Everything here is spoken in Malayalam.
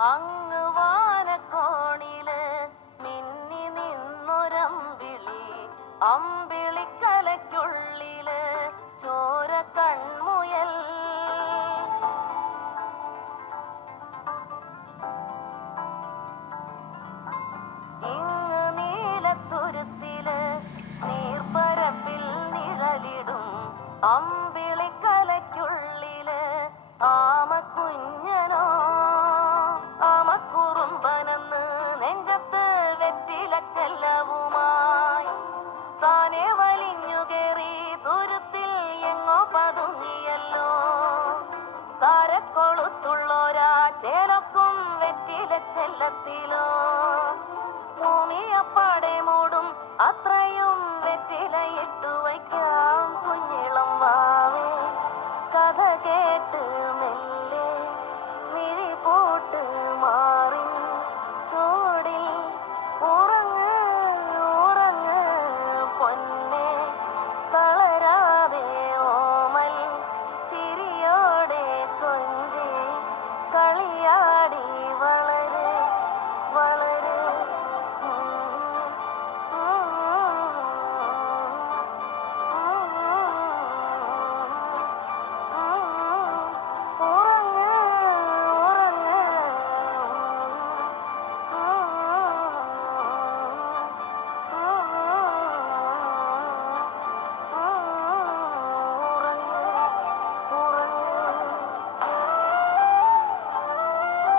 അങ്ങ് വാനക്കോണില് മിന്നി നിന്നൊരമ്പിളി, അമ്പിളിക്കലയ്ക്കുള്ളില് ചോര കൺമുയൽ. ഇങ്ങ് നീലത്തുരുത്തില് നീർപ്പരപ്പിൽ നിഴലിടും അമ്പിളിക്കലയ്ക്കുള്ളില് ആമക്കുഞ്ഞനോ. ആമക്കുറുമ്പനെന്ന് നെഞ്ചത്ത് വെറ്റില ചെല്ലവുമായി താനെ വലിഞ്ഞു കേറി തുരുത്തിൽ എങ്ങോ പതുങ്ങിയല്ലോ. താരക്കൊളുത്തുള്ളോരാ ചേലൊക്കും വെറ്റില ചെല്ലത്തിലോ. ഭൂമിയപ്പാടെ മൂടും അത്രയും വെറ്റിലയിട്ടു വയ്ക്കാം കുഞ്ഞിളം വാവേ. കഥ